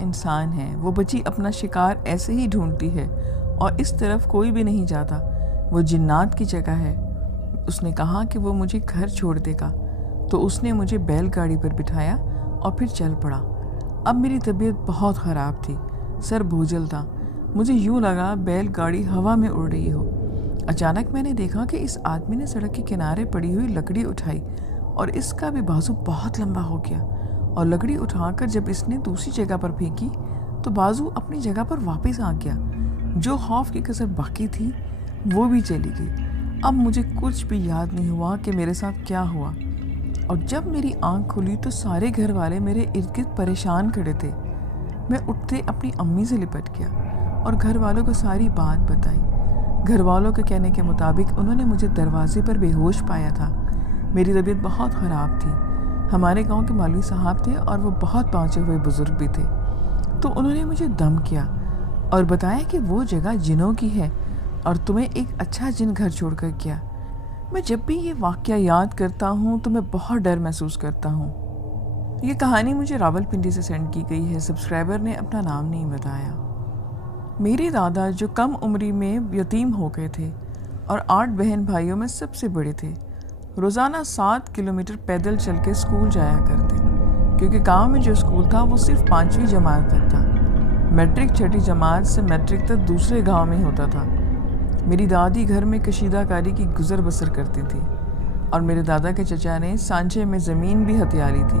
انسان ہے، وہ بچی اپنا شکار ایسے ہی ڈھونڈتی ہے اور اس طرف کوئی بھی نہیں جاتا، وہ جنات کی جگہ ہے۔ اس نے کہا کہ وہ مجھے گھر چھوڑ دے گا، تو اس نے مجھے بیل گاڑی پر بٹھایا اور پھر چل پڑا۔ اب میری طبیعت بہت خراب تھی، سر بوجھل تھا، مجھے یوں لگا بیل گاڑی ہوا میں اڑ رہی ہو۔ اچانک میں نے دیکھا کہ اس آدمی نے سڑک کے کنارے پڑی ہوئی لکڑی اٹھائی اور اس کا بھی بازو بہت لمبا ہو گیا، اور لکڑی اٹھا کر جب اس نے دوسری جگہ پر پھینکی تو بازو اپنی جگہ پر واپس آ گیا۔ جو خوف کی کسر باقی تھی وہ بھی چلی گئی۔ اب مجھے کچھ بھی یاد نہیں ہوا کہ میرے ساتھ کیا ہوا، اور جب میری آنکھ کھلی تو سارے گھر والے میرے ارد گرد پریشان کھڑے تھے۔ میں اٹھتے اپنی امی سے لپٹ گیا اور گھر والوں کو ساری بات بتائی۔ گھر والوں کے کہنے کے مطابق انہوں نے مجھے دروازے پر بے ہوش پایا تھا۔ میری طبیعت بہت خراب تھی۔ ہمارے گاؤں کے مولوی صاحب تھے اور وہ بہت پہنچے ہوئے بزرگ بھی تھے، تو انہوں نے مجھے دم کیا اور بتایا کہ وہ جگہ جنوں کی ہے اور تمہیں ایک اچھا جن گھر چھوڑ کر گیا۔ میں جب بھی یہ واقعہ یاد کرتا ہوں تو میں بہت ڈر محسوس کرتا ہوں۔ یہ کہانی مجھے راولپنڈی سے سینڈ کی گئی ہے، سبسکرائبر نے اپنا نام نہیں بتایا۔ میرے دادا جو کم عمری میں یتیم ہو گئے تھے اور 8 بہن بھائیوں میں سب سے بڑے تھے، روزانہ 7 کلومیٹر پیدل چل کے اسکول جایا کرتے، کیونکہ گاؤں میں جو اسکول تھا وہ صرف 5ویں جماعت تک تھا۔ میٹرک 6ٹھی جماعت سے میٹرک تک دوسرے گاؤں میں ہوتا تھا۔ میری دادی گھر میں کشیدہ کاری کی گزر بسر کرتی تھی اور میرے دادا کے چچا نے سانچے میں زمین بھی ہتھیا لی تھی۔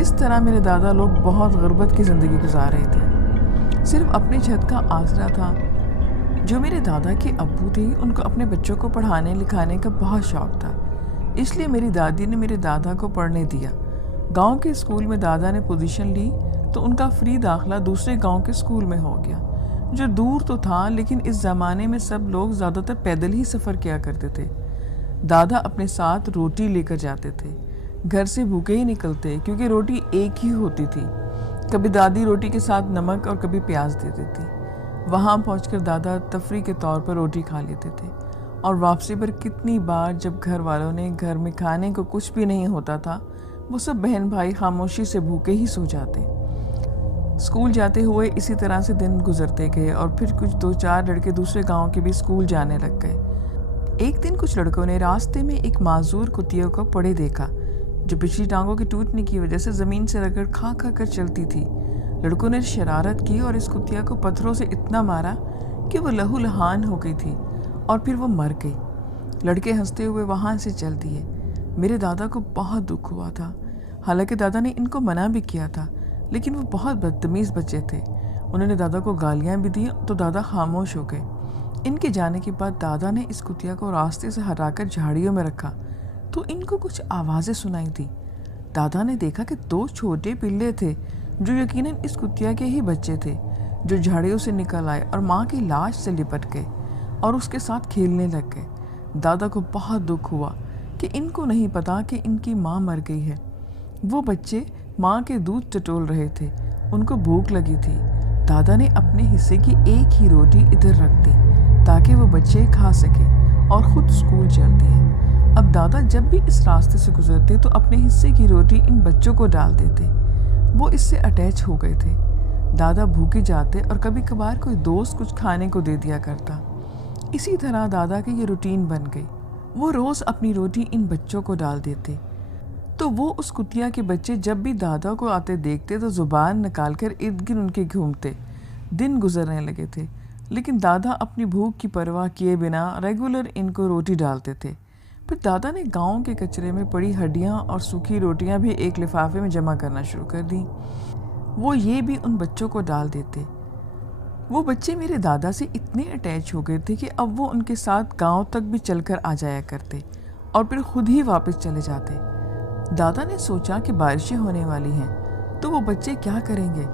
اس طرح میرے دادا لوگ بہت غربت کی زندگی گزار رہے تھے، صرف اپنی چھت کا آسرا تھا۔ جو میرے دادا کے ابو تھے ان کو اپنے بچوں کو پڑھانے لکھانے کا بہت شوق تھا، اس لیے میری دادی نے میرے دادا کو پڑھنے دیا۔ گاؤں کے اسکول میں دادا نے پوزیشن لی تو ان کا فری داخلہ دوسرے گاؤں کے اسکول میں ہو گیا، جو دور تو تھا لیکن اس زمانے میں سب لوگ زیادہ تر پیدل ہی سفر کیا کرتے تھے۔ دادا اپنے ساتھ روٹی لے کر جاتے تھے، گھر سے بھوکے ہی نکلتے کیونکہ روٹی ایک ہی ہوتی تھی۔ کبھی دادی روٹی کے ساتھ نمک اور کبھی پیاز دے دیتی۔ وہاں پہنچ کر دادا تفریح کے طور پر روٹی کھا لیتے تھے، اور واپسی پر کتنی بار جب گھر والوں نے گھر میں کھانے کو کچھ بھی نہیں ہوتا تھا، وہ سب بہن بھائی خاموشی سے بھوکے ہی سو جاتے۔ اسکول جاتے ہوئے اسی طرح سے دن گزرتے گئے اور پھر کچھ 2-4 لڑکے دوسرے گاؤں کے بھی اسکول جانے لگ گئے۔ ایک دن کچھ لڑکوں نے راستے میں ایک معذور کتیا کو پڑے دیکھا جو پچھلی ٹانگوں کے ٹوٹنے کی وجہ سے زمین سے رگڑ کھا کھا کر چلتی تھی۔ لڑکوں نے شرارت کی اور اس کتیا کو پتھروں سے اتنا مارا کہ وہ لہو لہان ہو گئی تھی اور پھر وہ مر گئی۔ لڑکے ہنستے ہوئے وہاں سے چل دیے۔ میرے دادا کو بہت دکھ ہوا تھا، حالانکہ دادا نے ان کو منع بھی کیا تھا، لیکن وہ بہت بدتمیز بچے تھے۔ انہوں نے دادا کو گالیاں بھی دی تو دادا خاموش ہو گئے۔ ان کے جانے کے بعد دادا نے اس کتیا کو راستے سے ہٹا کر جھاڑیوں میں رکھا تو ان کو کچھ آوازیں سنائی دی۔ دادا نے دیکھا کہ 2 چھوٹے پلے تھے جو یقیناً اس کتیا کے ہی بچے تھے، جو جھاڑیوں سے نکل آئے اور ماں کی لاش سے لپٹ گئے اور اس کے ساتھ کھیلنے لگ گئے۔ دادا کو بہت دکھ ہوا کہ ان کو نہیں پتا کہ ان کی ماں مر گئی ہے۔ وہ بچے ماں کے دودھ ٹٹول رہے تھے، ان کو بھوک لگی تھی۔ دادا نے اپنے حصے کی ایک ہی روٹی ادھر رکھ دی تاکہ وہ بچے کھا سکے اور خود اسکول چل دیے۔ اب دادا جب بھی اس راستے سے گزرتے تو اپنے حصے کی روٹی ان بچوں کو ڈال دیتے۔ وہ اس سے اٹیچ ہو گئے تھے۔ دادا بھوکے جاتے اور کبھی کبھار کوئی دوست کچھ کھانے کو دے دیا کرتا۔ اسی طرح دادا کی یہ روٹین بن گئی۔ وہ روز اپنی روٹی ان بچوں کو ڈال دیتے، تو وہ اس کتیا کے بچے جب بھی دادا کو آتے دیکھتے تو زبان نکال کر ارد گرد ان کے گھومتے۔ دن گزرنے لگے تھے لیکن دادا اپنی بھوک کی پرواہ کیے بنا ریگولر ان کو روٹی ڈالتے تھے۔ پھر دادا نے گاؤں کے کچرے میں پڑی ہڈیاں اور سوکھی روٹیاں بھی ایک لفافے میں جمع کرنا شروع کر دیں۔ وہ یہ بھی ان بچوں کو ڈال دیتے۔ وہ بچے میرے دادا سے اتنے اٹیچ ہو گئے تھے کہ اب وہ ان کے ساتھ گاؤں تک بھی چل کر آ جایا کرتے اور پھر خود ہی واپس چلے جاتے۔ دادا نے سوچا کہ بارشیں ہونے والی ہیں تو وہ بچے کیا کریں گے۔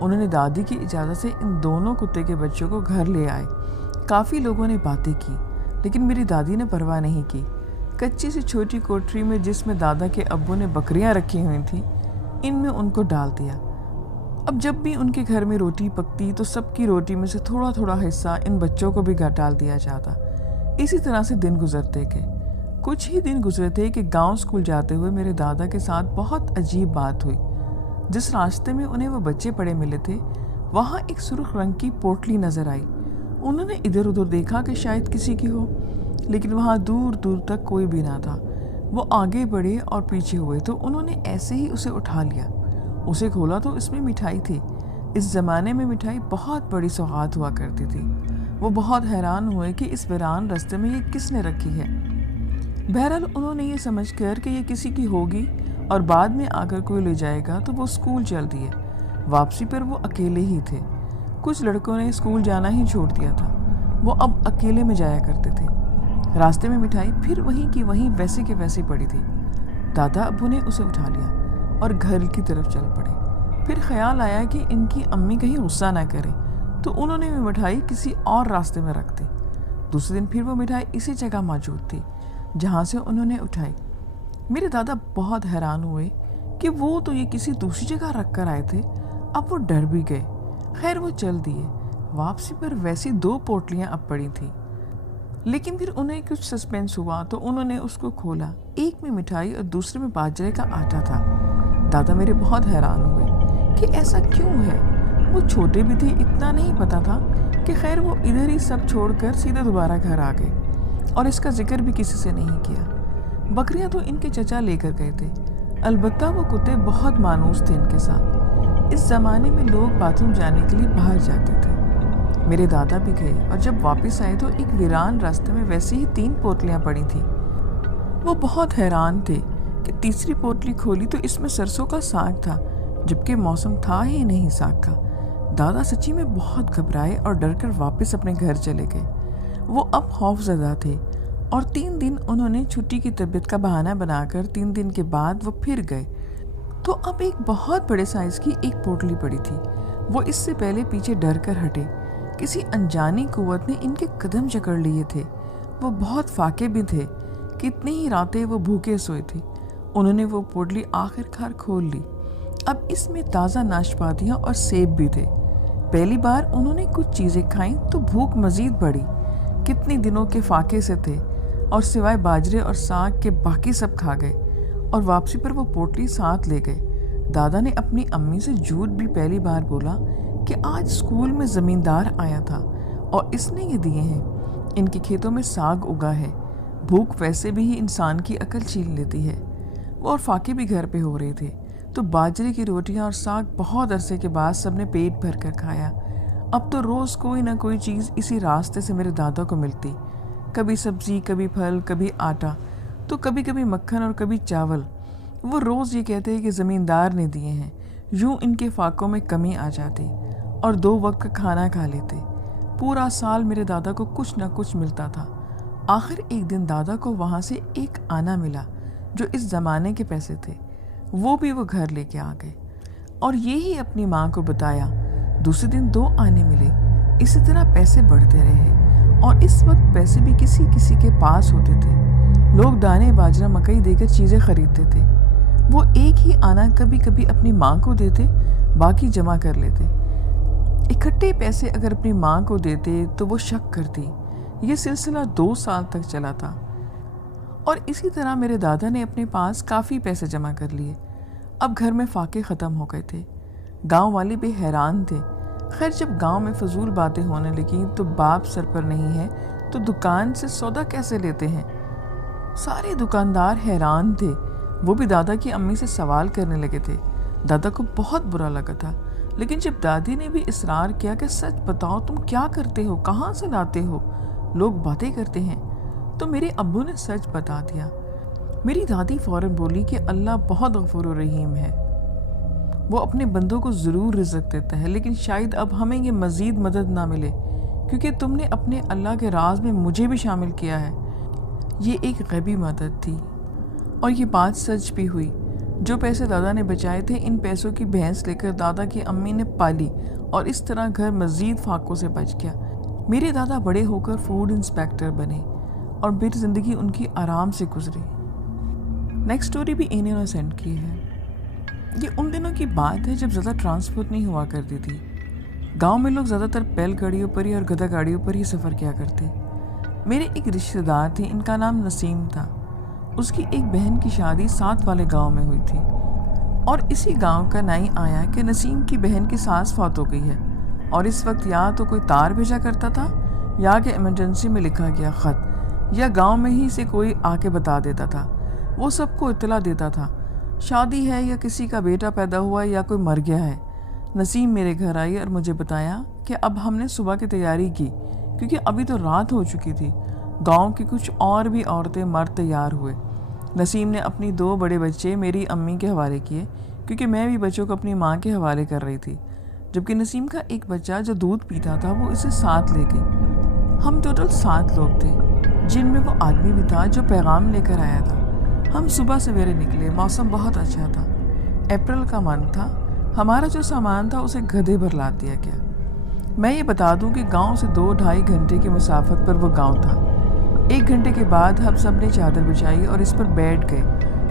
انہوں نے دادی کی اجازت سے ان دونوں کتے کے بچوں کو گھر لے آئے۔ کافی لوگوں نے باتیں کی لیکن میری دادی نے پرواہ نہیں کی۔ کچی سی چھوٹی کوٹری میں جس میں دادا کے ابو نے بکریاں رکھی ہوئی تھیں، ان میں ان کو ڈال دیا۔ اب جب بھی ان کے گھر میں روٹی پکتی تو سب کی روٹی میں سے تھوڑا تھوڑا حصہ ان بچوں کو بھی ڈال دیا جاتا۔ اسی طرح سے دن گزرتے گئے۔ کچھ ہی دن گزرے تھے کہ گاؤں اسکول جاتے ہوئے میرے دادا کے ساتھ بہت عجیب بات ہوئی۔ جس راستے میں انہیں وہ بچے پڑے ملے تھے وہاں ایک سرخ رنگ کی پوٹلی نظر آئی۔ انہوں نے ادھر ادھر دیکھا کہ شاید کسی کی ہو، لیکن وہاں دور دور تک کوئی بھی نہ تھا۔ وہ آگے بڑھے اور پیچھے ہوئے تو انہوں نے ایسے ہی اسے اٹھا لیا۔ اسے کھولا تو اس میں مٹھائی تھی۔ اس زمانے میں مٹھائی بہت بڑی سوغات ہوا کرتی تھی۔ وہ بہت حیران ہوئے کہ اس ویران راستے میں یہ کس نے رکھی ہے۔ بہرحال انہوں نے یہ سمجھ کر کہ یہ کسی کی ہوگی اور بعد میں آ کر کوئی لے جائے گا تو وہ اسکول چل دیے۔ واپسی پر وہ اکیلے ہی تھے۔ کچھ لڑکوں نے اسکول جانا ہی چھوڑ دیا تھا، وہ اب اکیلے میں جایا کرتے تھے۔ راستے میں مٹھائی پھر وہیں کی وہیں ویسے کے ویسے پڑی تھی۔ دادا ابو نے اسے اٹھا لیا اور گھر کی طرف چل پڑے۔ پھر خیال آیا کہ ان کی امی کہیں غصہ نہ کرے تو انہوں نے وہ مٹھائی کسی اور راستے میں رکھ دی۔ دوسرے دن پھر وہ مٹھائی اسی جگہ موجود تھی جہاں سے انہوں نے اٹھائی۔ میرے دادا بہت حیران ہوئے کہ وہ تو یہ کسی دوسری جگہ رکھ کر آئے تھے۔ اب وہ ڈر بھی گئے۔ خیر وہ چل دیے۔ واپسی پر ویسی 2 پوٹلیاں اب پڑی تھیں، لیکن پھر انہیں کچھ سسپینس ہوا تو انہوں نے اس کو کھولا۔ ایک میں مٹھائی اور دوسرے میں باجرے کا آٹا تھا۔ دادا میرے بہت حیران ہوئے کہ ایسا کیوں ہے۔ وہ چھوٹے بھی تھے، اتنا نہیں پتا تھا کہ خیر وہ ادھر ہی سب چھوڑ کر سیدھے دوبارہ گھر آ گئے اور اس کا ذکر بھی کسی سے نہیں کیا۔ بکریاں تو ان کے چچا لے کر گئے تھے، البتہ وہ کتے بہت مانوس تھے ان کے ساتھ۔ اس زمانے میں لوگ باتھ روم جانے کے لیے باہر جاتے تھے۔ میرے دادا بھی گئے اور جب واپس آئے تو ایک ویران راستے میں ویسے ہی 3 پوٹلیاں پڑی تھیں۔ وہ بہت حیران تھے کہ تیسری پوٹلی کھولی تو اس میں سرسوں کا ساگ تھا، جبکہ موسم تھا ہی نہیں ساگ کا۔ دادا سچی میں بہت گھبرائے اور ڈر کر واپس اپنے گھر چلے گئے۔ وہ اب خوف زدہ تھے اور 3 دن انہوں نے چھٹی کی طبیعت کا بہانہ بنا کر 3 دن کے بعد وہ پھر گئے تو اب ایک بہت بڑے سائز کی ایک پوٹلی پڑی تھی۔ وہ اس سے پہلے پیچھے ڈر کر ہٹے۔ کسی انجانی قوت نے ان کے قدم جکڑ لیے تھے۔ وہ بہت فاقے بھی تھے، کتنی ہی راتیں وہ بھوکے سوئے تھے۔ انہوں نے وہ پوٹلی آخر کار کھول لی۔ اب اس میں تازہ ناشپاتیاں اور سیب بھی تھے۔ پہلی بار انہوں نے کچھ چیزیں کھائیں تو بھوک مزید بڑھی۔ کتنی دنوں کے فاقے سے تھے اور سوائے باجرے اور ساگ کے باقی سب کھا گئے اور واپسی پر وہ پوٹلی ساتھ لے گئے۔ دادا نے اپنی امی سے جھوٹ بھی پہلی بار بولا کہ آج اسکول میں زمیندار آیا تھا اور اس نے یہ دیے ہیں۔ ان کے کھیتوں میں ساگ اگا ہے۔ بھوک ویسے بھی ہی انسان کی عقل چھین لیتی ہے۔ وہ اور فاقے بھی گھر پہ ہو رہے تھے تو باجرے کی روٹیاں اور ساگ بہت عرصے کے بعد سب نے پیٹ بھر کر کھایا۔ اب تو روز کوئی نہ کوئی چیز اسی راستے سے میرے دادا کو ملتی، کبھی سبزی، کبھی پھل، کبھی آٹا، تو کبھی کبھی مکھن اور کبھی چاول۔ وہ روز یہ کہتے کہ زمیندار نے دیے ہیں۔ یوں ان کے فاقوں میں کمی آ جاتی اور 2 وقت کا کھانا کھا لیتے۔ پورا سال میرے دادا کو کچھ نہ کچھ ملتا تھا۔ آخر ایک دن دادا کو وہاں سے ایک آنا ملا جو اس زمانے کے پیسے تھے۔ وہ بھی وہ گھر لے کے آ گئے اور یہی اپنی ماں کو بتایا۔ دوسرے دن 2 آنے ملے۔ اسی طرح پیسے بڑھتے رہے اور اس وقت پیسے بھی کسی کسی کے پاس ہوتے تھے۔ لوگ دانے، باجرہ، مکئی دے کر چیزیں خریدتے تھے۔ وہ ایک ہی آنا کبھی کبھی اپنی ماں کو دیتے، باقی جمع کر لیتے۔ اکٹھے پیسے اگر اپنی ماں کو دیتے تو وہ شک کرتی۔ یہ سلسلہ 2 سال تک چلا تھا اور اسی طرح میرے دادا نے اپنے پاس کافی پیسے جمع کر لیے۔ اب گھر میں فاقے ختم ہو گئے تھے۔ گاؤں والے بھی حیران تھے۔ خیر جب گاؤں میں فضول باتیں ہونے لگیں تو باپ سر پر نہیں ہے تو دکان سے سودا کیسے لیتے ہیں؟ سارے دکاندار حیران تھے۔ وہ بھی دادا کی امی سے سوال کرنے لگے تھے۔ دادا کو بہت برا لگا تھا، لیکن جب دادی نے بھی اصرار کیا کہ سچ بتاؤ تم کیا کرتے ہو، کہاں سے لاتے ہو، لوگ باتیں کرتے ہیں، تو میرے ابو نے سچ بتا دیا۔ میری دادی فوراً بولی کہ اللہ بہت غفور و رحیم ہے، وہ اپنے بندوں کو ضرور رزق دیتا ہے، لیکن شاید اب ہمیں یہ مزید مدد نہ ملے کیونکہ تم نے اپنے اللہ کے راز میں مجھے بھی شامل کیا ہے۔ یہ ایک غیبی مدد تھی اور یہ بات سچ بھی ہوئی۔ جو پیسے دادا نے بچائے تھے ان پیسوں کی بھینس لے کر دادا کی امی نے پالی اور اس طرح گھر مزید فاقوں سے بچ گیا۔ میرے دادا بڑے ہو کر فوڈ انسپیکٹر بنے اور پھر زندگی ان کی آرام سے گزری۔ نیکسٹ سٹوری بھی انہوں نے سینڈ کی ہے۔ یہ ان دنوں کی بات ہے جب زیادہ ٹرانسپورٹ نہیں ہوا کرتی تھی۔ گاؤں میں لوگ زیادہ تر بیل گاڑیوں پر ہی اور گدھا گاڑیوں پر ہی سفر کیا کرتے۔ میرے ایک رشتہ دار تھے، ان کا نام نسیم تھا۔ اس کی ایک بہن کی شادی 7 والے گاؤں میں ہوئی تھی۔ اور اسی گاؤں کا نئی آیا کہ نسیم کی بہن کی ساس فوت ہو گئی ہے، اور اس وقت یا تو کوئی تار بھیجا کرتا تھا یا کہ ایمرجنسی میں لکھا گیا خط یا گاؤں میں ہی سے کوئی آ کے بتا دیتا تھا، وہ سب کو اطلاع دیتا تھا شادی ہے یا کسی کا بیٹا پیدا ہوا یا کوئی مر گیا ہے۔ نسیم میرے گھر آئی اور مجھے بتایا کہ اب ہم نے صبح کی تیاری کی کیونکہ ابھی تو رات ہو چکی تھی۔ گاؤں کی کچھ اور بھی عورتیں مرد تیار ہوئے۔ نسیم نے اپنی 2 بڑے بچے میری امی کے حوالے کیے کیونکہ میں بھی بچوں کو اپنی ماں کے حوالے کر رہی تھی، جبکہ نسیم کا ایک بچہ جو دودھ پیتا تھا وہ اسے ساتھ لے گئی۔ ہم ٹوٹل 7 لوگ تھے، جن میں وہ آدمی بھی تھا جو پیغام لے کر آیا تھا۔ ہم صبح سویرے نکلے، موسم بہت اچھا تھا، اپریل کا منتھ تھا۔ ہمارا جو سامان تھا اسے گدھے پر لاد دیا گیا۔ میں یہ بتا دوں کہ گاؤں سے 2-2.5 گھنٹے کی مسافت پر وہ گاؤں تھا۔ 1 گھنٹے کے بعد ہم سب نے چادر بچھائی اور اس پر بیٹھ گئے،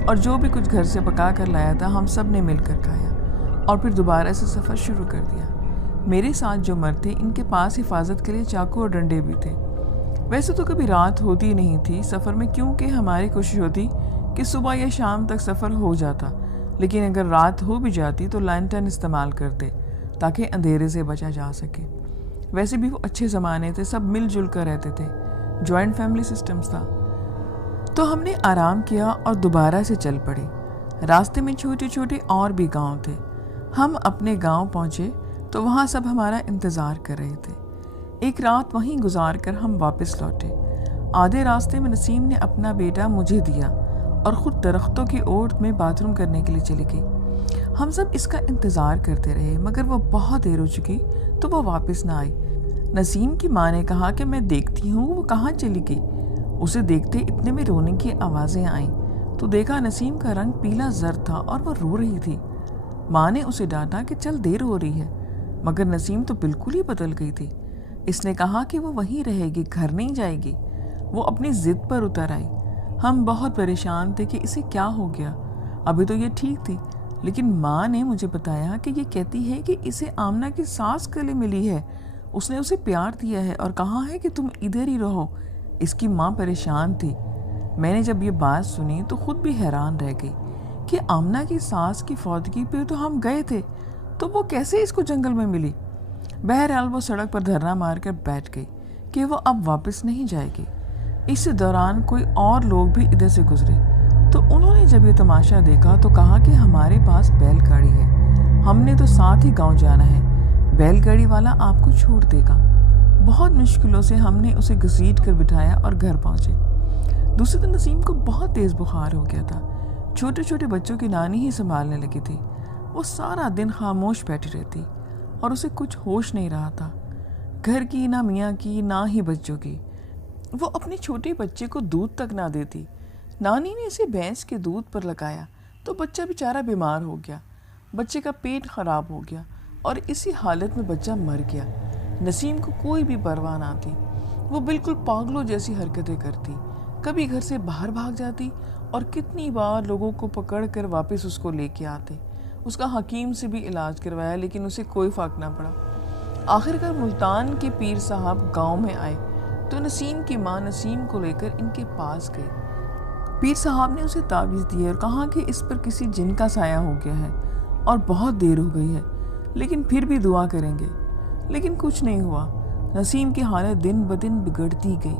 اور جو بھی کچھ گھر سے پکا کر لایا تھا ہم سب نے مل کر کھایا اور پھر دوبارہ سے سفر شروع کر دیا۔ میرے ساتھ جو مرد تھے ان کے پاس حفاظت کے لیے چاقو اور ڈنڈے بھی تھے۔ ویسے تو کبھی رات ہوتی نہیں تھی سفر میں، کیونکہ ہماری کوشش ہوتی کہ صبح یا شام تک سفر ہو جاتا، لیکن اگر رات ہو بھی جاتی تو لینٹرن استعمال کرتے تاکہ اندھیرے سے بچا جا سکے۔ ویسے بھی وہ اچھے زمانے تھے، سب مل جل کر رہتے تھے، جوائنٹ فیملی سسٹمز تھا۔ تو ہم نے آرام کیا اور دوبارہ سے چل پڑے۔ راستے میں چھوٹے چھوٹے اور بھی گاؤں تھے۔ ہم اپنے گاؤں پہنچے تو وہاں سب ہمارا انتظار کر رہے تھے۔ ایک رات وہیں گزار کر ہم واپس لوٹے۔ آدھے راستے میں نسیم نے اپنا بیٹا مجھے دیا اور خود درختوں کی اوٹ میں باتھ روم کرنے کے لیے چلی گئی۔ ہم سب اس کا انتظار کرتے رہے، مگر وہ بہت دیر ہو چکی تو وہ واپس نہ آئی۔ نسیم کی ماں نے کہا کہ میں دیکھتی ہوں وہ کہاں چلی گئی۔ اسے دیکھتے اتنے میں رونے کی آوازیں آئیں تو دیکھا نسیم کا رنگ پیلا زرد تھا اور وہ رو رہی تھی۔ ماں نے اسے ڈانٹا کہ چل دیر ہو رہی ہے، مگر نسیم تو بالکل ہی بدل گئی تھی۔ اس نے کہا کہ وہ وہیں رہے گی، گھر نہیں جائے گی۔ وہ اپنی ضد پر اتر آئی۔ ہم بہت پریشان تھے کہ اسے کیا ہو گیا، ابھی تو یہ ٹھیک تھی، لیکن ماں نے مجھے بتایا کہ یہ کہتی ہے کہ اسے آمنہ کی ساس گلے ملی ہے، اس نے اسے پیار دیا ہے اور کہا ہے کہ تم ادھر ہی رہو۔ اس کی ماں پریشان تھی۔ میں نے جب یہ بات سنی تو خود بھی حیران رہ گئی کہ آمنہ کی ساس کی فوتگی پہ تو ہم گئے تھے، تو وہ کیسے اس کو جنگل میں ملی؟ بہرحال وہ سڑک پر دھرنا مار کر بیٹھ گئی کہ وہ اب واپس نہیں جائے گی۔ اس دوران کوئی اور لوگ بھی ادھر سے گزرے تو انہوں نے جب یہ تماشا دیکھا تو کہا کہ ہمارے پاس بیل گاڑی ہے، ہم نے تو ساتھ ہی گاؤں جانا ہے، بیل گاڑی والا آپ کو چھوڑ دے گا۔ بہت مشکلوں سے ہم نے اسے گھسیٹ کر بٹھایا اور گھر پہنچے۔ دوسرے دن نسیم کو بہت تیز بخار ہو گیا تھا۔ چھوٹے چھوٹے بچوں کی نانی ہی سنبھالنے لگی تھی۔ وہ سارا دن خاموش بیٹھی رہتی اور اسے کچھ ہوش نہیں رہا تھا، گھر کی نہ میاں کی نہ ہی بچوں کی۔ وہ اپنے چھوٹے بچے کو دودھ تک نہ دیتی۔ نانی نے اسے بھینس کے دودھ پر لگایا تو بچہ بیچارہ بیمار ہو گیا، بچے کا پیٹ خراب ہو گیا اور اسی حالت میں بچہ مر گیا۔ نسیم کو کوئی بھی پرواہ نہ تھی، وہ بالکل پاگلوں جیسی حرکتیں کرتی، کبھی گھر سے باہر بھاگ جاتی اور کتنی بار لوگوں کو پکڑ کر واپس اس کو لے کے آتے۔ اس کا حکیم سے بھی علاج کروایا لیکن اسے کوئی فرق نہ پڑا۔ آخرکار ملتان کے پیر صاحب گاؤں میں آئے تو نسیم کی ماں نسیم کو لے کر ان کے پاس گئی۔ پیر صاحب نے اسے تعویذ دی اور کہا کہ اس پر کسی جن کا سایہ ہو گیا ہے اور بہت دیر ہو گئی ہے، لیکن پھر بھی دعا کریں گے۔ لیکن کچھ نہیں ہوا۔ نسیم کی حالت دن بدن بگڑتی گئی۔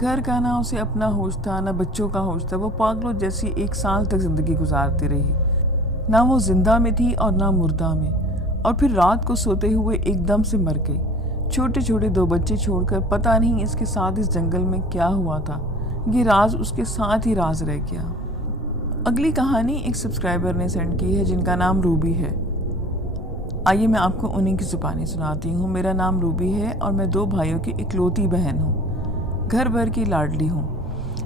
گھر کا نہ اسے اپنا ہوش تھا نہ بچوں کا ہوش تھا۔ وہ پاگلوں جیسی 1 سال تک زندگی گزارتی رہی، نہ وہ زندہ میں تھی اور نہ مردہ میں، اور پھر رات کو سوتے ہوئے ایک دم سے مر گئی۔ چھوٹے چھوٹے 2 بچے چھوڑ کر پتہ نہیں اس کے ساتھ اس جنگل میں کیا ہوا تھا۔ یہ راز اس کے ساتھ ہی راز رہ گیا۔ اگلی کہانی ایک سبسکرائبر نے سینڈ کی ہے جن کا نام روبی ہے۔ آئیے میں آپ کو انہیں کی زبانی سناتی ہوں۔ میرا نام روبی ہے اور میں 2 بھائیوں کی اکلوتی بہن ہوں، گھر بھر کی لاڈلی ہوں۔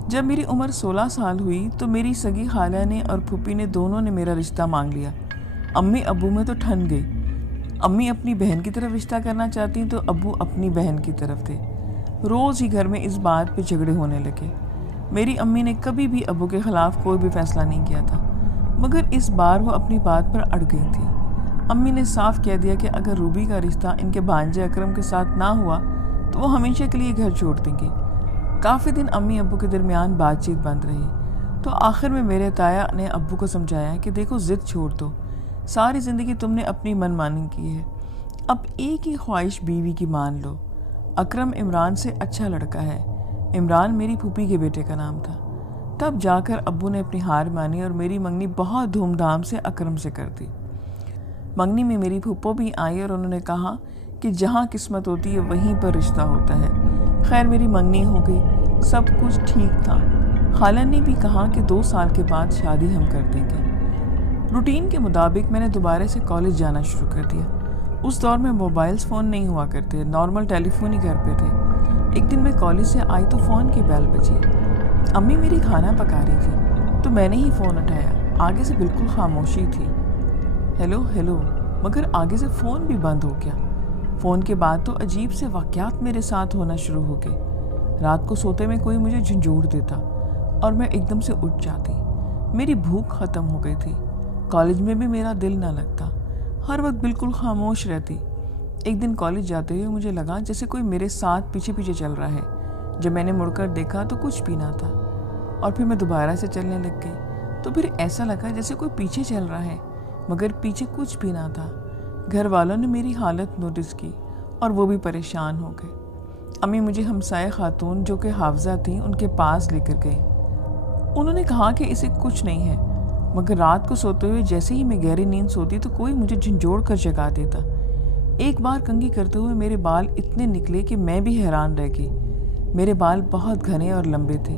جب میری عمر 16 سال ہوئی تو میری سگی خالہ نے اور پھوپھی نے دونوں نے میرا رشتہ مانگ لیا۔ امی ابو میں تو ٹھن گئی۔ امی اپنی بہن کی طرف رشتہ کرنا چاہتی تو ابو اپنی بہن کی طرف تھے۔ روز ہی گھر میں اس بات پہ جھگڑے ہونے لگے۔ میری امی نے کبھی بھی ابو کے خلاف کوئی بھی فیصلہ نہیں کیا تھا، مگر اس بار وہ اپنی بات پر اڑ گئی تھی۔ امی نے صاف کہہ دیا کہ اگر روبی کا رشتہ ان کے بھانجے اکرم کے ساتھ نہ ہوا تو وہ ہمیشہ کے لیے گھر چھوڑ دیں گی۔ کافی دن امی ابو کے درمیان بات چیت بند رہی تو آخر میں میرے تایا نے ابو کو سمجھایا کہ دیکھو ضد چھوڑ دو، ساری زندگی تم نے اپنی من مانی کی ہے، اب ایک ہی خواہش بیوی کی مان لو۔ اکرم عمران سے اچھا لڑکا ہے۔ عمران میری پھوپھی کے بیٹے کا نام تھا۔ تب جا کر ابو نے اپنی ہار مانی اور میری منگنی بہت دھوم دھام سے اکرم سے کر دی۔ منگنی میں میری پھوپھو بھی آئی اور انہوں نے کہا کہ جہاں قسمت ہوتی ہے وہیں پر رشتہ ہوتا ہے۔ خیر میری منگنی ہو گئی، سب کچھ ٹھیک تھا۔ خالہ نے بھی کہا کہ 2 سال کے بعد شادی ہم کر دیں گے۔ روٹین کے مطابق میں نے دوبارہ سے کالج جانا شروع کر دیا۔ اس دور میں موبائلز فون نہیں ہوا کرتے، نارمل ٹیلی فون ہی گھر پہ تھے۔ ایک دن میں کالج سے آئی تو فون کی بیل بجی۔ امی میری کھانا پکا رہی تھی تو میں نے ہی فون اٹھایا۔ آگے سے بالکل خاموشی تھی۔ ہیلو ہیلو، مگر آگے سے فون بھی بند ہو گیا۔ فون کے بعد تو عجیب سے واقعات میرے ساتھ ہونا شروع ہو گئے۔ رات کو سوتے میں کوئی مجھے جھنجھوڑ دیتا اور میں ایک دم سے اٹھ جاتی۔ میری بھوک ختم ہو گئی تھی۔ کالج میں بھی میرا دل نہ لگتا، ہر وقت بالکل خاموش رہتی۔ ایک دن کالج جاتے ہوئے مجھے لگا جیسے کوئی میرے ساتھ پیچھے پیچھے چل رہا ہے۔ جب میں نے مڑ کر دیکھا تو کچھ بھی نہ تھا، اور پھر میں دوبارہ سے چلنے لگ گئی تو پھر ایسا لگا جیسے کوئی پیچھے چل رہا ہے، مگر پیچھے کچھ بھی نہ تھا۔ گھر والوں نے میری حالت نوٹس کی اور وہ بھی پریشان ہو گئے۔ امی مجھے ہمسائے خاتون جو کہ حافظہ تھیں ان کے پاس لے کر گئی۔ انہوں نے کہا کہ اسے کچھ نہیں ہے، مگر رات کو سوتے ہوئے جیسے ہی میں گہری نیند سوتی تو کوئی مجھے جھنجھوڑ کر جگا دیتا۔ ایک بار کنگھی کرتے ہوئے میرے بال اتنے نکلے کہ میں بھی حیران رہ گئی۔ میرے بال بہت گھنے اور لمبے تھے۔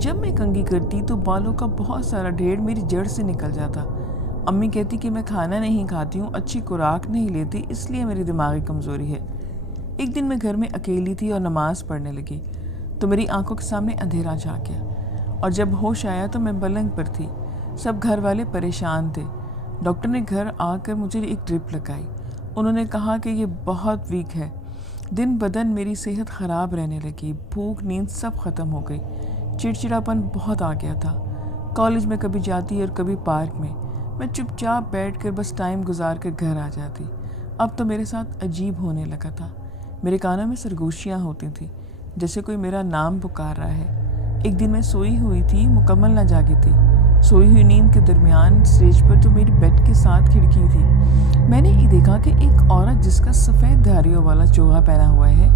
جب میں کنگھی کرتی تو بالوں کا بہت سارا ڈھیر میری جڑ سے نکل جاتا۔ امی کہتی کہ میں کھانا نہیں کھاتی ہوں، اچھی خوراک نہیں لیتی، اس لیے میری دماغی کمزوری ہے۔ ایک دن میں گھر میں اکیلی تھی اور نماز پڑھنے لگی تو میری آنکھوں کے سامنے اندھیرا چھا گیا، اور جب ہوش آیا تو میں پلنگ پر تھی۔ سب گھر والے پریشان تھے۔ ڈاکٹر نے گھر آ کر مجھے ایک ڈرپ لگائی۔ انہوں نے کہا کہ یہ بہت ویک ہے۔ دن بدن میری صحت خراب رہنے لگی، بھوک نیند سب ختم ہو گئی، چڑچڑاپن بہت آ گیا تھا۔ کالج میں کبھی جاتی اور کبھی پارک میں چپ چاپ بیٹھ کر بس ٹائم گزار کر گھر آ جاتی۔ اب تو میرے ساتھ عجیب ہونے لگا تھا۔ میرے کانوں میں سرگوشیاں ہوتی تھیں، جیسے کوئی میرا نام پکار رہا ہے۔ ایک دن میں سوئی ہوئی تھی، مکمل نہ جاگی تھی۔ سوئی ہوئی نیند کے درمیان اسٹیج پر جو میری بیڈ کے ساتھ کھڑکی تھی، میں نے یہ دیکھا کہ ایک عورت جس کا سفید دھاریوں والا چوغا پہنا ہوا ہے،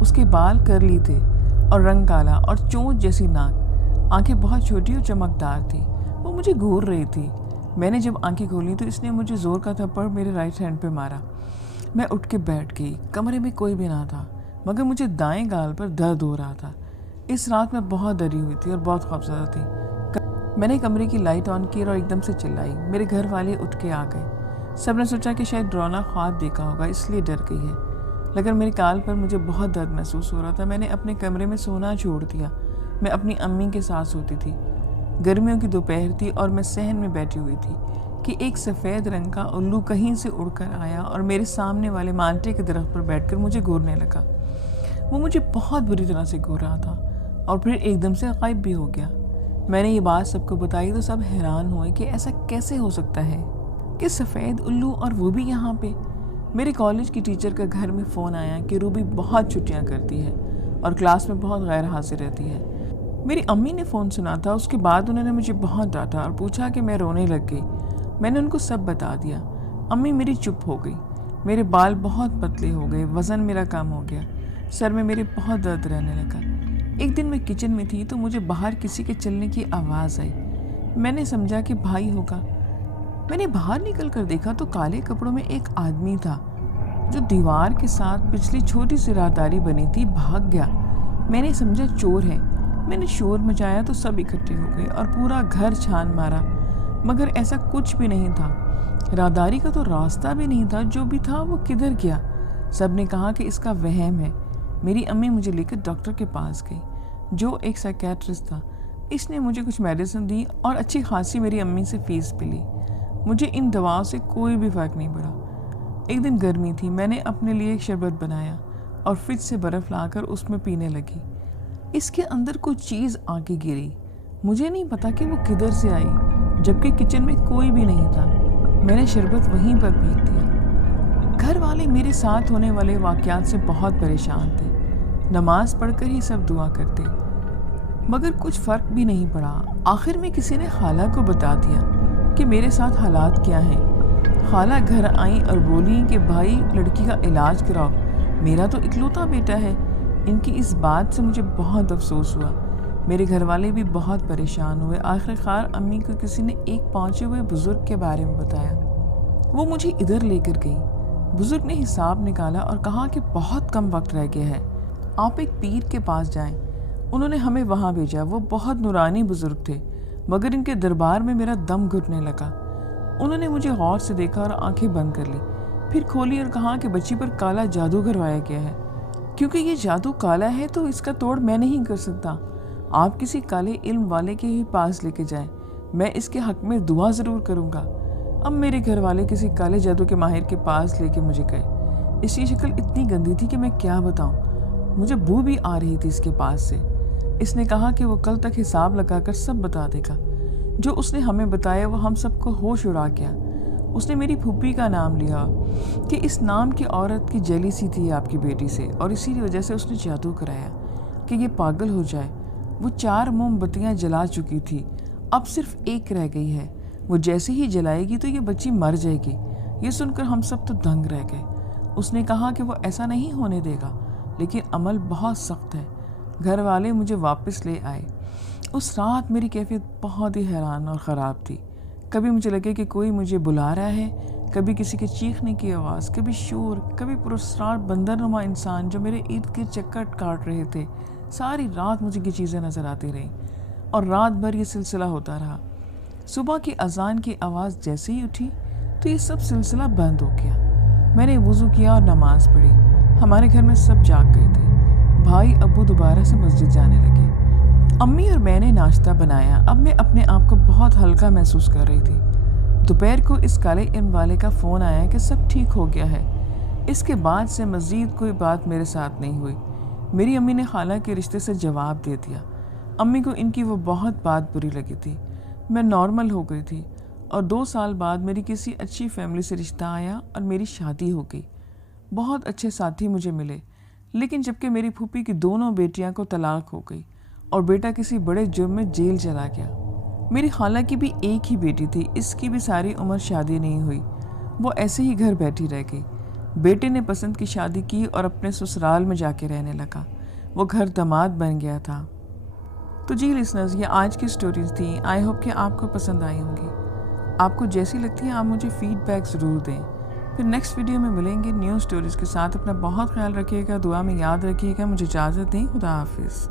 اس کے بال کرلی تھے اور رنگ کالا اور چونچ جیسی ناک، آنکھیں بہت چھوٹی اور چمکدار تھی۔ وہ مجھے گھور رہی تھی۔ میں نے جب آنکھیں کھولی تو اس نے مجھے زور کا تھپڑ میرے رائٹ ہینڈ پہ مارا۔ میں اٹھ کے بیٹھ گئی۔ کمرے میں کوئی بھی نہ تھا، مگر مجھے دائیں گال پر درد ہو رہا تھا۔ اس رات میں بہت ڈری ہوئی تھی اور بہت خوفزدہ تھی۔ میں نے کمرے کی لائٹ آن کی اور ایک دم سے چلائی۔ میرے گھر والے اٹھ کے آ گئے۔ سب نے سوچا کہ شاید ڈرانا خواب دیکھا ہوگا، اس لیے ڈر گئی ہے، لیکن میری کال پر مجھے بہت درد محسوس ہو رہا تھا۔ میں نے اپنے کمرے میں سونا چھوڑ دیا۔ میں اپنی امی کے ساتھ سوتی تھی۔ گرمیوں کی دوپہر تھی اور میں صحن میں بیٹھی ہوئی تھی کہ ایک سفید رنگ کا الو کہیں سے اڑ کر آیا اور میرے سامنے والے مالٹے کے درخت پر بیٹھ کر مجھے گھورنے لگا۔ وہ مجھے بہت بری طرح سے گھور رہا تھا اور پھر ایک دم سے غائب بھی ہو گیا۔ میں نے یہ بات سب کو بتائی تو سب حیران ہوئے کہ ایسا کیسے ہو سکتا ہے کہ سفید الو اور وہ بھی یہاں پہ۔ میرے کالج کی ٹیچر کا گھر میں فون آیا کہ روبی بہت چھٹیاں کرتی ہے اور کلاس میں بہت غیر حاضر رہتی ہے۔ میری امی نے فون سنا تھا، اس کے بعد انہوں نے مجھے بہت ڈانٹا اور پوچھا کہ میں رونے لگ گئی۔ میں نے ان کو سب بتا دیا۔ امی میری چپ ہو گئی۔ میرے بال بہت پتلے ہو گئے، وزن میرا کم ہو گیا، سر میں میرے بہت درد رہنے لگا۔ ایک دن میں کچن میں تھی تو مجھے باہر کسی کے چلنے کی آواز آئی۔ میں نے سمجھا کہ بھائی ہوگا۔ میں نے باہر نکل کر دیکھا تو کالے کپڑوں میں ایک آدمی تھا جو دیوار کے ساتھ پچھلی چھوٹی سی راہداری بنی تھی بھاگ گیا۔ میں نے سمجھا چور ہے۔ میں نے شور مچایا تو سب اکٹھے ہو گئے اور پورا گھر چھان مارا، مگر ایسا کچھ بھی نہیں تھا۔ راہداری کا تو راستہ بھی نہیں تھا، جو بھی تھا وہ کدھر گیا؟ سب نے کہا کہ اس کا وہم ہے۔ میری امی مجھے لے کر ڈاکٹر کے پاس گئی جو ایک سائیکیٹرسٹ تھا۔ اس نے مجھے کچھ میڈیسن دی اور اچھی خاصی میری امی سے فیس بھی لی۔ مجھے ان دواؤں سے کوئی بھی فرق نہیں پڑا۔ ایک دن گرمی تھی، میں نے اپنے لیے ایک شربت بنایا اور فریج سے برف لا کر اس میں پینے لگی۔ اس کے اندر کوئی چیز آگے گری، مجھے نہیں پتا کہ وہ کدھر سے آئی، جبکہ کچن میں کوئی بھی نہیں تھا۔ میں نے شربت وہیں پر پھینک دیا۔ گھر والے میرے ساتھ ہونے والے واقعات سے بہت پریشان تھے۔ نماز پڑھ کر ہی سب دعا کرتے۔ مگر کچھ فرق بھی نہیں پڑا۔ آخر میں کسی نے خالہ کو بتا دیا کہ میرے ساتھ حالات کیا ہیں۔ خالہ گھر آئیں اور بولیں کہ بھائی لڑکی کا علاج کراؤ، میرا تو اکلوتا بیٹا ہے۔ ان کی اس بات سے مجھے بہت افسوس ہوا۔ میرے گھر والے بھی بہت پریشان ہوئے۔ آخر کار امی کو کسی نے ایک پہنچے ہوئے بزرگ کے بارے میں بتایا۔ وہ مجھے ادھر لے کر گئی۔ بزرگ نے حساب نکالا اور کہا کہ بہت کم وقت رہ گیا ہے، آپ ایک پیر کے پاس جائیں۔ انہوں نے ہمیں وہاں بھیجا۔ وہ بہت نورانی بزرگ تھے، مگر ان کے دربار میں میرا دم گھٹنے لگا۔ انہوں نے مجھے غور سے دیکھا اور آنکھیں بند کر لی، پھر کھولی اور کہا کہ بچی پر کالا جادو کروایا گیا ہے۔ کیونکہ یہ جادو کالا ہے تو اس کا توڑ میں نہیں کر سکتا۔ آپ کسی کالے علم والے کے ہی پاس لے کے جائیں، میں اس کے حق میں دعا ضرور کروں گا۔ اب میرے گھر والے کسی کالے جادو کے ماہر کے پاس لے کے مجھے گئے۔ اس کی شکل اتنی گندی تھی کہ میں کیا بتاؤں، مجھے بو بھی آ رہی تھی اس کے پاس سے۔ اس نے کہا کہ وہ کل تک حساب لگا کر سب بتا دے گا۔ جو اس نے ہمیں بتایا وہ ہم سب کو ہوش اڑا گیا۔ اس نے میری پھوپھی کا نام لیا کہ اس نام کی عورت کی جیلیسی تھی آپ کی بیٹی سے، اور اسی وجہ سے اس نے جادو کرایا کہ یہ پاگل ہو جائے۔ وہ 4 موم بتیاں جلا چکی تھی، اب صرف ایک رہ گئی ہے۔ وہ جیسے ہی جلائے گی تو یہ بچی مر جائے گی۔ یہ سن کر ہم سب تو دنگ رہ گئے۔ اس نے کہا کہ وہ ایسا نہیں ہونے دے گا، لیکن عمل بہت سخت ہے۔ گھر والے مجھے واپس لے آئے۔ اس رات میری کیفیت بہت ہی حیران اور خراب تھی۔ کبھی مجھے لگے کہ کوئی مجھے بلا رہا ہے، کبھی کسی کے چیخنے کی آواز، کبھی شور، کبھی پراسرار بندر نما انسان جو میرے ارد گرد چکر کاٹ رہے تھے۔ ساری رات مجھے یہ چیزیں نظر آتی رہیں اور رات بھر یہ سلسلہ ہوتا رہا۔ صبح کی اذان کی آواز جیسے ہی اٹھی تو یہ سب سلسلہ بند ہو گیا۔ میں نے وضو کیا اور نماز پڑھی۔ ہمارے گھر میں سب جاگ گئے تھے۔ بھائی ابو دوبارہ سے مسجد جانے لگے۔ امی اور میں نے ناشتہ بنایا۔ اب میں اپنے آپ کو بہت ہلکا محسوس کر رہی تھی۔ دوپہر کو اس کالے علم والے کا فون آیا کہ سب ٹھیک ہو گیا ہے۔ اس کے بعد سے مزید کوئی بات میرے ساتھ نہیں ہوئی۔ میری امی نے خالہ کے رشتے سے جواب دے دیا۔ امی کو ان کی وہ بہت بات بری لگی تھی۔ میں نارمل ہو گئی تھی اور 2 سال بعد میری کسی اچھی فیملی سے رشتہ آیا اور میری شادی ہو گئی۔ بہت اچھے ساتھی مجھے ملے، لیکن جبکہ میری پھوپھی کی دونوں بیٹیاں کو طلاق ہو گئی اور بیٹا کسی بڑے جرم میں جیل چلا گیا۔ میری خالہ کی بھی ایک ہی بیٹی تھی، اس کی بھی ساری عمر شادی نہیں ہوئی، وہ ایسے ہی گھر بیٹھی رہ گئی۔ بیٹے نے پسند کی شادی کی اور اپنے سسرال میں جا کے رہنے لگا، وہ گھر داماد بن گیا تھا۔ تو جی لسنرز، یہ آج کی سٹوریز تھی۔ آئی ہوپ کہ آپ کو پسند آئی ہوں گی۔ آپ کو جیسی لگتی ہیں آپ مجھے فیڈ بیک ضرور دیں۔ پھر نیکسٹ ویڈیو میں ملیں گے نیو سٹوریز کے ساتھ۔ اپنا بہت خیال رکھیے گا، دعا میں یاد رکھیے گا۔ مجھے اجازت دیں، خدا حافظ۔